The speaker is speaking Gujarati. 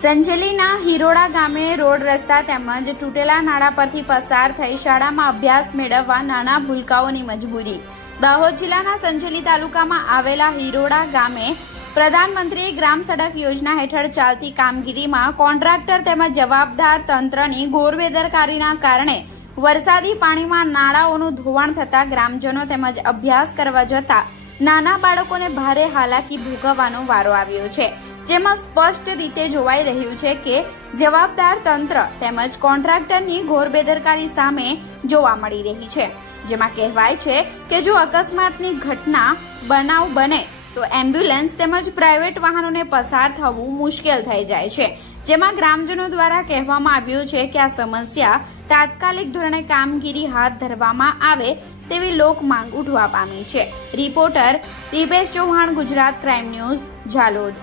સંજેલીના હિરોડા ગામે રોડ રસ્તા તેમજ તૂટેલા નાળા પરથી પસાર થઈ શાળામાં અભ્યાસ મેળવવા નાના ભૂલકાઓની મજબૂરી। દાહોદ જિલ્લાના સંજેલી તાલુકામાં આવેલા હિરોડા ગામે પ્રધાનમંત્રી ગ્રામ સડક યોજના હેઠળ ચાલતી કામગીરીમાં કોન્ટ્રાક્ટર તેમજ જવાબદાર તંત્રની ઘોર બેદરકારીના કારણે વરસાદી પાણીમાં નાળાઓનું ધોવાણ થતા ગ્રામજનો તેમજ અભ્યાસ કરવા જતા નાના બાળકોને ભારે હાલાકી ભોગવવાનો વારો આવ્યો છે, જેમાં સ્પષ્ટ રીતે જોવાઈ રહ્યું છે કે જવાબદાર તંત્ર તેમજ કોન્ટ્રાક્ટરની ઘોર બેદરકારી સામે જોવા મળી રહી છે। જેમાં કહેવાય છે કે જો અકસ્માતની ઘટના બનાવ બને તો એમ્બ્યુલન્સ તેમજ પ્રાઇવેટ વાહનોને પસાર થવું મુશ્કેલ થઈ જાય છે, જેમાં ગ્રામજનો દ્વારા કહેવામાં આવ્યું છે કે આ સમસ્યા તાત્કાલિક ધોરણે કામગીરી હાથ ધરવામાં આવે તેવી લોક માંગ ઉઠવા પામી છે। Reporter Dipesh Chauhan, Gujarat crime news, Jhalod.